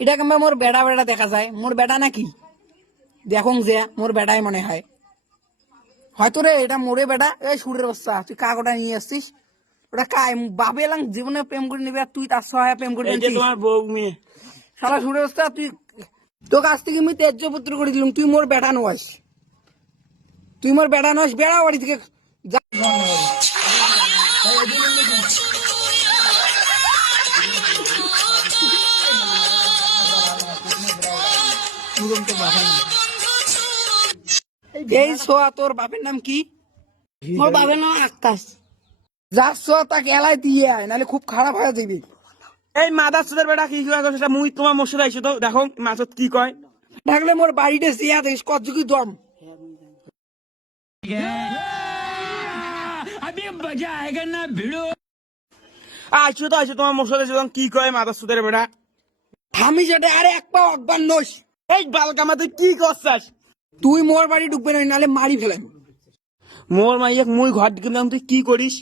এটা কিংবা মোর বেড়া বেড়া দেখা যায়, মোর বেড়া নাকি দেখুন যে মোর বেড়াই মনে হয়। হয়তো রে এটা মোরে বেড়া। এই সুরের অবস্থা, তুই কাকটা নিয়ে আসছিস, ওটা কায় বাপে এলাম জীবনে প্রেম করে নিবি, আর তুই তার সহায় প্রেম করে নিবি। তোমার বউ মেয়ে সারা সুরের অবস্থা। তুই তোর কাছ থেকে আমি ত্যায্য পুত্র করে দিলাম, তুই মোর বেড়া নস, তুই মোর বেড়া নস। বেড়া বাড়ি থেকে যা। এই সোয়া, তোর বাপের নাম কি? মোর বাবার নাম আকাশ। যার সোয়া তাকে এলাই দিয়ে আয়, নাহলে খুব খারাপ হয়ে যাবি। এই মাদার চোদের বেটা কি কয় সেটা মুই তোমার মোর সাথে আইছো তো দেখো মাছত কি কয়। থাকলে মোর বাড়িতে জিয়া দেখিস কত কি দম। আইছো তো আইছো তোমার মোর সাথে আইছো, কি কয় মাদার চোদের বেটা। আমি যেটা আরে এক পা একবার নস। এই বালকামা তুই কি করছাস? তুই মোর বাড়ি ঢুকবে না, নাহলে মারি ফেলাম। মোর মাইয়াক মুই ঘর ঢুকে তুই কি করিস?